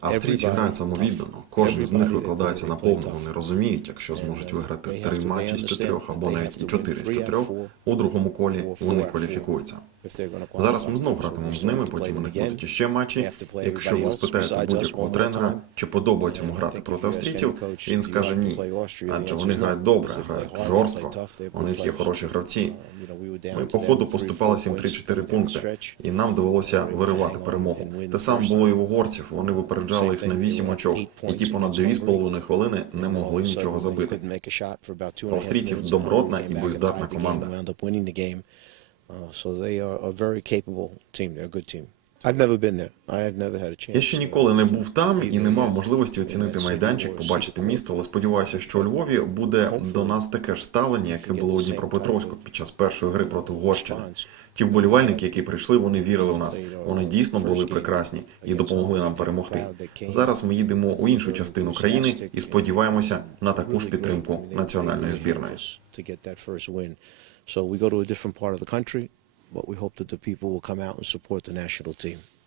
Австрійці грають самовіддано. Кожен з них викладається на повну. Вони розуміють, якщо зможуть uh, виграти три матчі з чотирьох або навіть і чотири з чотирьох. У другому колі вони кваліфікуються. Зараз ми знов So гратимемо з ними, потім у них будуть іще матчі. Якщо ви спитаєте будь-якого тренера, чи подобається йому грати проти австрійців, він скаже ні. Адже вони грають добре, грають жорстко. У них є хороші гравці. Ми по ходу поступалися їм four 3-4 points пункти, і нам довелося виривати перемогу. Те саме було і в угорців. Вони випереджали їх на 8 очок, і ті понад 2,5 хвилини не могли нічого забити. Австрійців добротна і боєздатна команда. Uh, So they are a very capable team. They're a good team. I've never been there. I have never had a chance. Я ще ніколи не був там і не мав можливості оцінити майданчик, побачити місто, але сподіваюся, що у Львові буде до нас таке ж ставлення, яке було у Дніпропетровську під час першої гри проти Угорщини. Ті вболівальники, які прийшли, вони вірили в нас. Вони дійсно були прекрасні і допомогли нам перемогти. Зараз ми їдемо у іншу частину країни і сподіваємося на таку ж підтримку національної збірної. but we hope that the people will come out and support the national team.